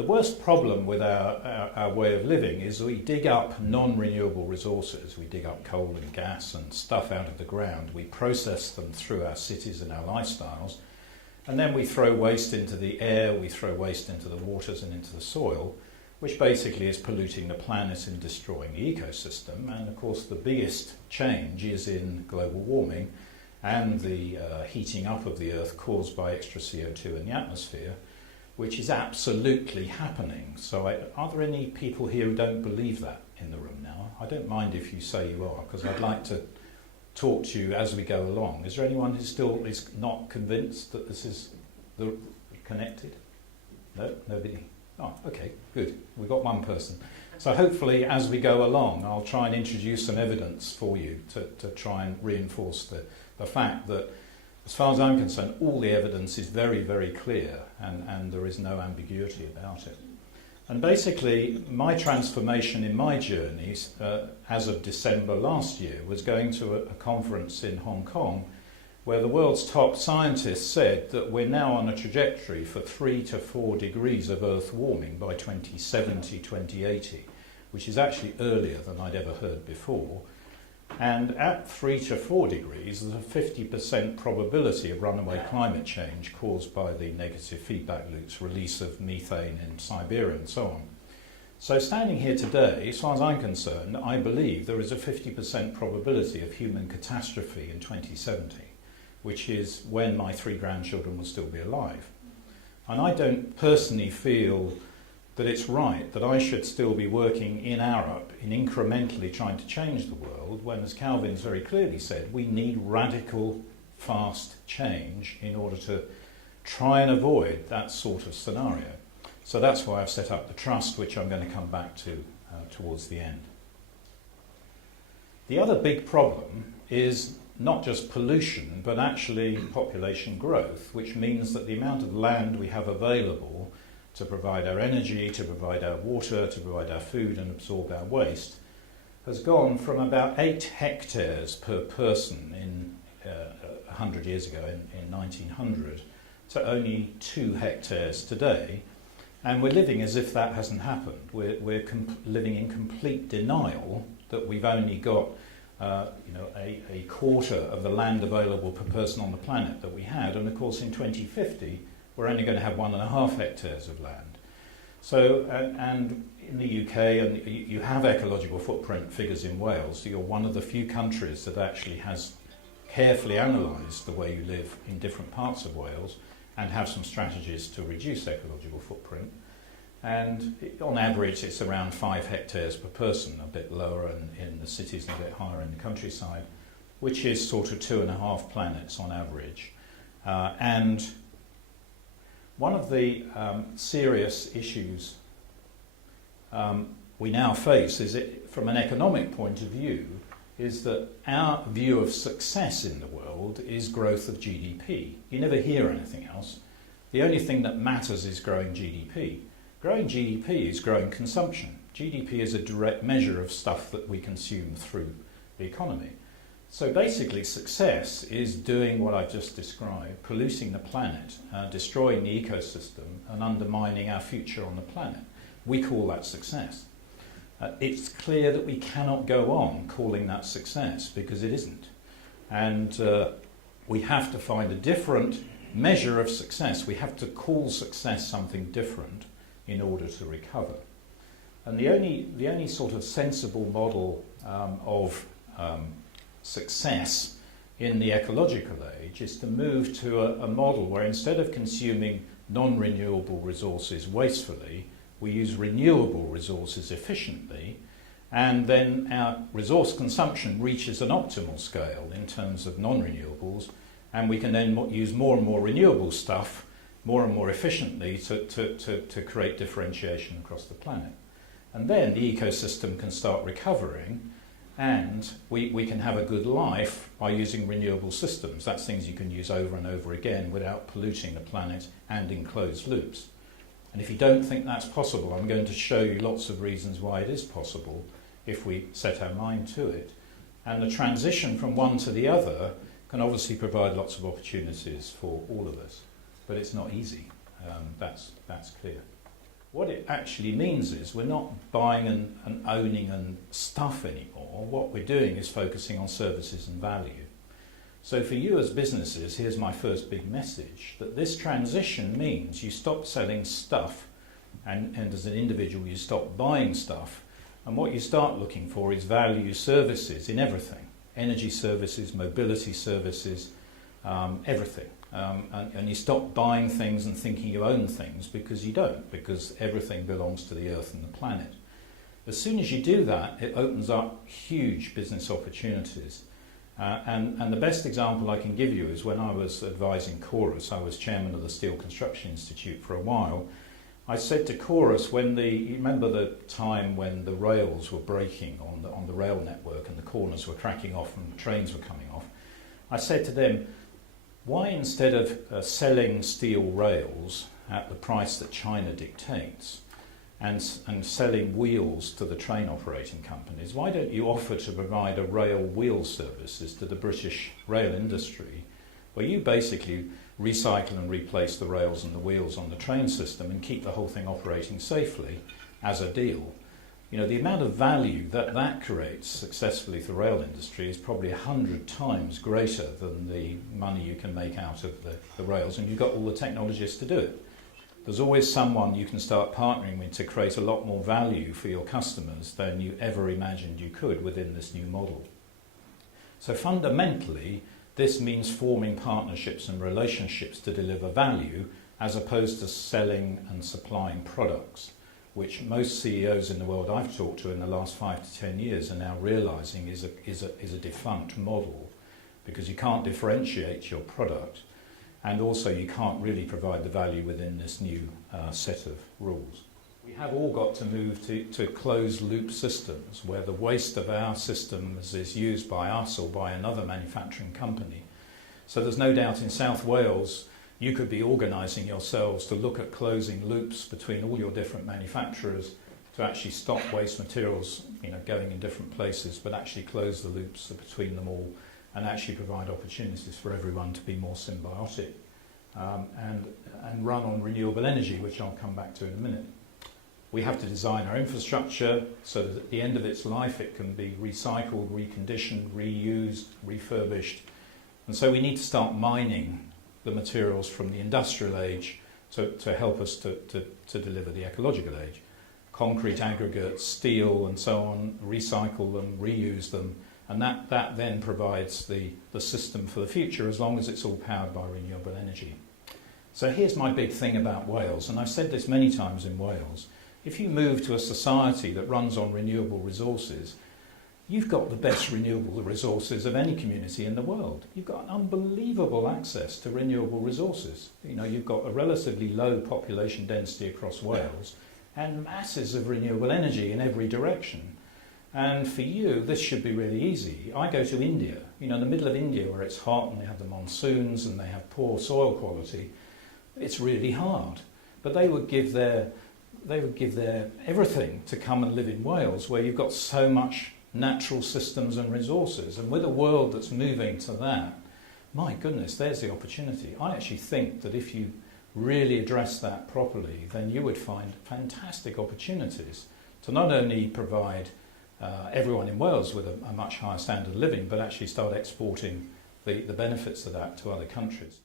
the worst problem with our way of living is we dig up non-renewable resources. We dig up coal and gas and stuff out of the ground. We process them through our cities and our lifestyles. And then we throw waste into the air, we throw waste into the waters and into the soil, which basically is polluting the planet and destroying the ecosystem. And of course the biggest change is in global warming and the heating up of the Earth caused by extra CO2 in the atmosphere, which is absolutely happening. So are there any people here who don't believe that in the room now? I don't mind if you say you are, because I'd like to talk to you as we go along. Is there anyone who still is not convinced that this is connected? No? Nobody? Oh, okay, good. We've got one person. So hopefully as we go along, I'll try and introduce some evidence for you to try and reinforce the fact that, as far as I'm concerned, all the evidence is very, very clear and there is no ambiguity about it. And basically, my transformation in my journeys, as of December last year, was going to a conference in Hong Kong where the world's top scientists said that we're now on a trajectory for 3 to 4 degrees of Earth warming by 2070, 2080, which is actually earlier than I'd ever heard before. And at 3 to 4 degrees, there's a 50% probability of runaway climate change caused by the negative feedback loops, release of methane in Siberia and so on. So standing here today, as far as I'm concerned, I believe there is a 50% probability of human catastrophe in 2070, which is when my 3 grandchildren will still be alive. And I don't personally feel that it's right that I should still be working in Europe in incrementally trying to change the world when, as Calvin's very clearly said, we need radical, fast change in order to try and avoid that sort of scenario. So that's why I've set up the trust, which I'm going to come back to towards the end. The other big problem is not just pollution, but actually population growth, which means that the amount of land we have available to provide our energy, to provide our water, to provide our food and absorb our waste, has gone from about 8 hectares per person in 100 years ago, in 1900, to only 2 hectares today. And we're living as if that hasn't happened. We're living in complete denial that we've only got a quarter of the land available per person on the planet that we had. And of course in 2050, we're only going to have 1.5 hectares of land. So, and in the UK, and you have ecological footprint figures in Wales, so you're one of the few countries that actually has carefully analysed the way you live in different parts of Wales and have some strategies to reduce ecological footprint. And on average, it's around 5 hectares per person, a bit lower in the cities and a bit higher in the countryside, which is sort of 2.5 planets on average. And one of the serious issues we now face is, from an economic point of view, is that our view of success in the world is growth of GDP. You never hear anything else. The only thing that matters is growing GDP. Growing GDP is growing consumption. GDP is a direct measure of stuff that we consume through the economy. So basically success is doing what I've just described, polluting the planet, destroying the ecosystem and undermining our future on the planet. We call that success. It's clear that we cannot go on calling that success because it isn't. And we have to find a different measure of success. We have to call success something different in order to recover. And the only sort of sensible model of success in the ecological age is to move to a model where instead of consuming non-renewable resources wastefully, we use renewable resources efficiently, and then our resource consumption reaches an optimal scale in terms of non-renewables, and we can then use more and more renewable stuff more and more efficiently to create differentiation across the planet. And then the ecosystem can start recovering, and we can have a good life by using renewable systems. That's things you can use over and over again without polluting the planet and in closed loops. And if you don't think that's possible, I'm going to show you lots of reasons why it is possible if we set our mind to it. And the transition from one to the other can obviously provide lots of opportunities for all of us. But it's not easy, that's clear. What it actually means is we're not buying and owning and stuff anymore. What we're doing is focusing on services and value. So for you as businesses, here's my first big message, that this transition means you stop selling stuff and as an individual you stop buying stuff, and what you start looking for is value services in everything. Energy services, mobility services, everything. And you stop buying things and thinking you own things, because you don't, because everything belongs to the earth and the planet. As soon as you do that, it opens up huge business opportunities. And the best example I can give you is when I was advising Chorus. I was chairman of the Steel Construction Institute for a while. I said to Chorus, you remember the time when the rails were breaking on the rail network and the corners were cracking off and the trains were coming off, I said to them, why instead of selling steel rails at the price that China dictates and selling wheels to the train operating companies, why don't you offer to provide a rail wheel services to the British rail industry, where you basically recycle and replace the rails and the wheels on the train system and keep the whole thing operating safely as a deal? You know, the amount of value that creates successfully for the rail industry is probably 100 times greater than the money you can make out of the rails, and you've got all the technologists to do it. There's always someone you can start partnering with to create a lot more value for your customers than you ever imagined you could within this new model. So fundamentally, this means forming partnerships and relationships to deliver value, as opposed to selling and supplying products, which most CEOs in the world I've talked to in the last 5 to 10 years are now realising is a defunct model, because you can't differentiate your product, and also you can't really provide the value within this new set of rules. We have all got to move to closed loop systems, where the waste of our systems is used by us or by another manufacturing company. So there's no doubt in South Wales you could be organising yourselves to look at closing loops between all your different manufacturers to actually stop waste materials, going in different places, but actually close the loops between them all and actually provide opportunities for everyone to be more symbiotic and run on renewable energy, which I'll come back to in a minute. We have to design our infrastructure so that at the end of its life it can be recycled, reconditioned, reused, refurbished. And so we need to start mining the materials from the industrial age to help us to deliver the ecological age. Concrete aggregates, steel and so on, recycle them, reuse them, and that then provides the system for the future, as long as it's all powered by renewable energy. So here's my big thing about Wales, and I've said this many times in Wales. If you move to a society that runs on renewable resources, you've got the best renewable resources of any community in the world. You've got unbelievable access to renewable resources. You've got a relatively low population density across Wales and masses of renewable energy in every direction. And for you, this should be really easy. I go to India, in the middle of India where it's hot and they have the monsoons and they have poor soil quality. It's really hard. But they would give their everything to come and live in Wales, where you've got so much natural systems and resources. And with a world that's moving to that, my goodness, there's the opportunity. I actually think that if you really address that properly, then you would find fantastic opportunities to not only provide everyone in Wales with a much higher standard of living, but actually start exporting the benefits of that to other countries.